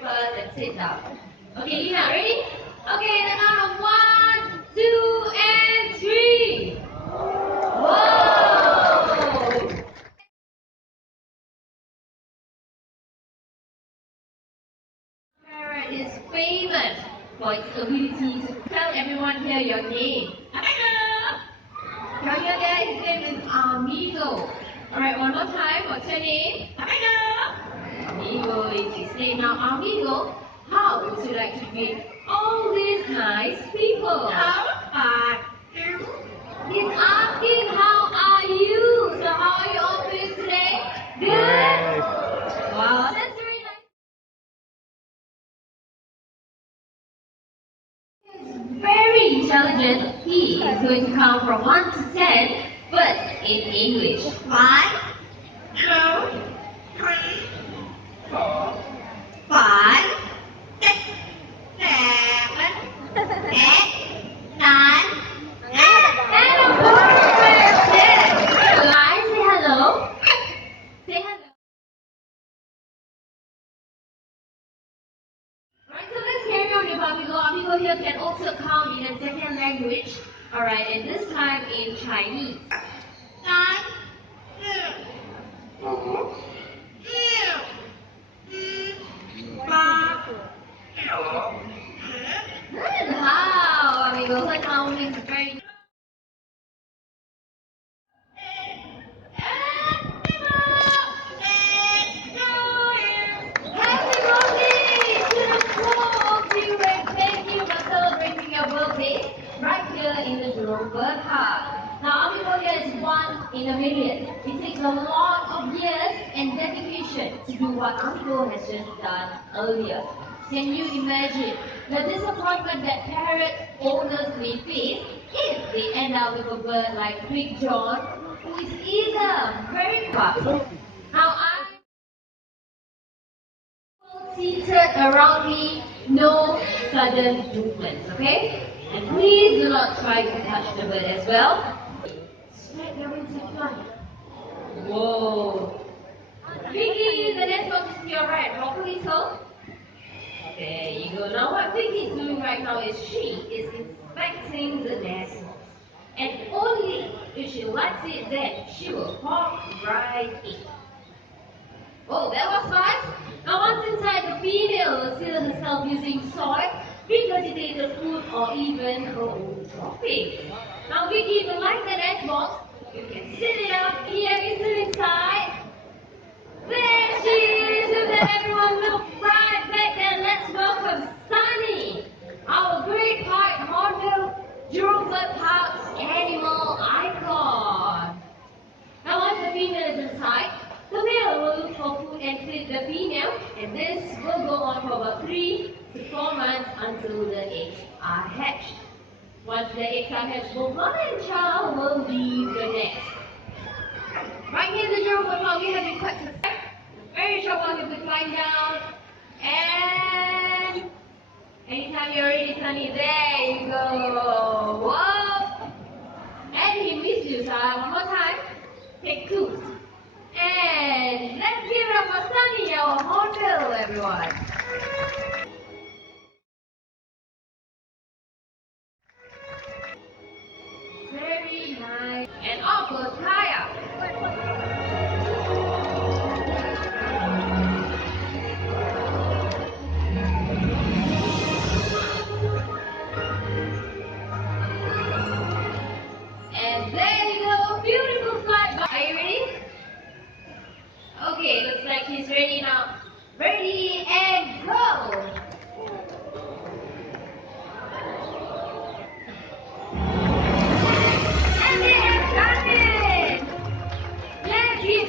First and sit down. Okay, Lina, ready? Okay, then now 1, 2, and 3. Whoa! Parrot is famous for its ability to tell everyone here your name. Amanda! Tell your dad his name is Amigo. Alright, one more time. What's your name? Amanda! Amigo is his name. Now, Amigo, how would you like to greet all these nice people? How are you? He's asking how are you? So how are you all doing today? Good? Wow, that's very nice. He's very intelligent. He is going to count from 1 to 10, but in English. 1, 2, 3, 4, 5, 6, 7, 8, 9, and of course, 10. Guys, say hello. Say hello. Alright, so let's carry on with Amigo. Amigo here can also count in a second language. Alright, and this time in Chinese. 3, 2, 4, wow, Amigo, her counting is very good. Happy birthday to the four of you, and thank you for celebrating your birthday right here in the Jurong Bird Park. Now, Amigo here is 1 in a million. It takes a lot of years and dedication to do what Amigo has just done earlier. Can you imagine the disappointment that parrot owners may face if they end up with a bird like Big John, who is either very fast. Now, seated around me, no sudden movements, okay? And please do not try to touch the bird as well. Spread your wings and fly. Whoa. Vicky, the next one is to your right. Rock a little. There you go. Now what Vicky is doing right now is she is inspecting the nest. And only if she likes it, then she will hop right in. Oh, that was fast. Now once inside, the female will seal herself using soil, regurgitated food, or even her own droppings. Now Vicky, if you like that egg box, you can sit it up here, is it inside? There she is! And then everyone look right back and let's welcome Sunny, our great white model Jurong Bird Park's animal icon. Now once the female is inside, the male will look for food and feed the female, and this will go on for about 3 to 4 months until the eggs are hatched. Once the eggs are hatched, both mother and child will leave the nest. Right here in the Jurong Bird Park, we have been quite very short while you've been flying down, and anytime you're ready, Sunny, there you go. Whoa! And he missed you, so one more time. Take 2. And let's give it up for Sunny, our model, everyone. Very nice. And off goes Kaya. And there you go, beautiful flight. Are you ready? Okay, looks like he's ready now. Ready and go! And they have done it! Let's give